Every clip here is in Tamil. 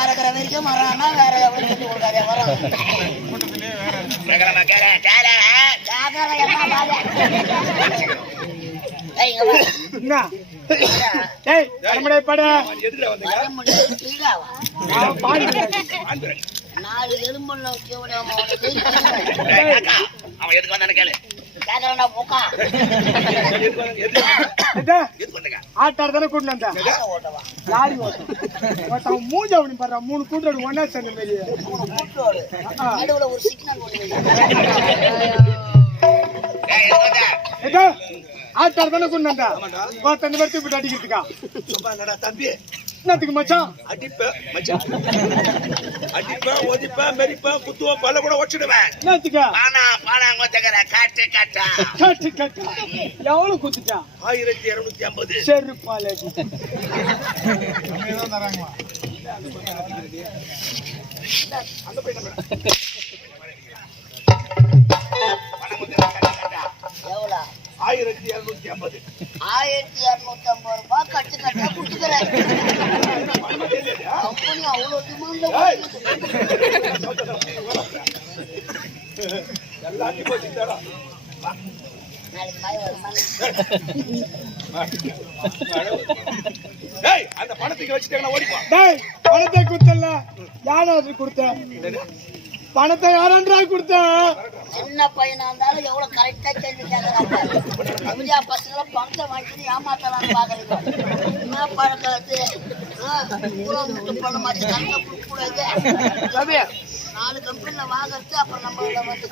அறக்கிற வரைக்கும் மரம்னா வேற நாலு எலும்புல அவன் எதுக்கு வந்தானு கேளு. ஆட்டாரு கூட்டு வந்தா லாரி ஓட்டம் மூஞ்சி அப்படி பாரு 3 கூட்டோடு ஒன்னா சேர்ந்த மாதிரி ஒரு சிக்னல் ஆட்டாரு தானே கூட்டு வந்தா 10 பேருக்கு இப்படி அடிக்கிறதுக்கா தம்பி என்னத்துக்கு மச்சான் அடிப்பேன் மச்சான் அடிப்பேன் ஒதிப்பேன் மெரிப்பேன் குத்துவேன் பல்ல கூட ஒச்சிடுவேன் என்னத்துக்கா காட்டு காட்டா காட்டு காட்டா எவ்வளவு குத்துட்டா 1250 செருப்பால எவ்வளோ 1250 1250 ரூபாய் கட்டு கட்டா குடுத்துக்கிறேன். கம்பெனி அவ்வளவு டிமாண்ட்ல எல்லாத்தையும் போச்சுடா நாளைக்கு மழை வருமா? டேய் அந்த பணத்துக்கு வச்சிட்டேன்னா ஓடிப்பா. டேய் பணத்தை குத்தல யாராவது கொடுத்த பணத்தை யாரன்றா கொடுத்த சின்ன பையனா இருந்தாலும் எவ்வளவு கரெக்டா கேள்வி கேட்கறாங்க. இந்தியா பசங்க பணத்தை வாங்கிட்டு ஏமாத்தலாம்னு பாக்குறீங்க. என்ன பழக்காது பணம் மாதிரி கணக்க கூடாது. 4 கம்பெனில வாங்கறது அப்புறம் நம்ம வந்து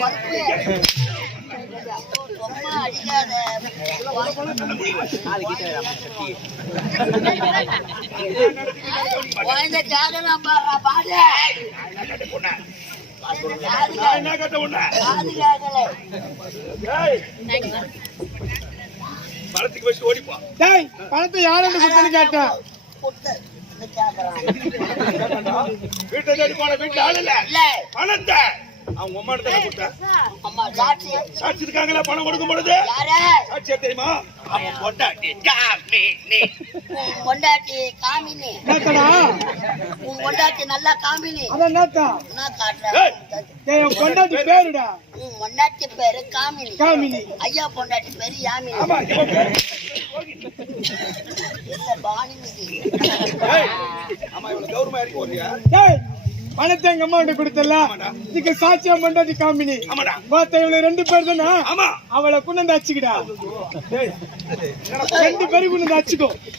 பருப்பு ரொம்ப அடிக்காத பாடு பணத்துக்கு வச்சு ஓடிப்பா. டேய் பணத்தை யாரும் கொடுத்தன்னு கேட்டேன். வீட்டை தேடி போன வீட்டுல ஆள் இல்ல பணத்தை அவங்க அம்மாட்ட தானே கொடுத்தேன். சாட்சி இருக்காங்களா பணம் கொடுக்கும் பொழுது சாட்சியா தெரியுமா? அவன் பொண்டாட்டி காமினி. பொண்டாட்டி காமினி உன் பொண்டாட்டி நல்லா காமினி. அதான் நேத்தா நான் காட்டுறேன். என் பொண்டாட்டி பேருடா. உன் பொண்டாட்டி பேரு காமினி. காமினி ஐயா பொண்டாட்டி பேரு யாமினி. ஆமா இவனுக்கு கௌரவமா இறக்கி போறியா? டேய் பணத்தை எங்க அம்மா கிட்ட கொடுத்தல இதுக்கு சாட்சியா பொண்டாட்டி காமினி. ஆமாடா பாத்த இவள 2 பேர் தானே. ஆமா அவளை கொண்டு வந்து அச்சுக்கிடா. 2 பேருக்கு கொண்டு வந்து அச்சுக்கோ.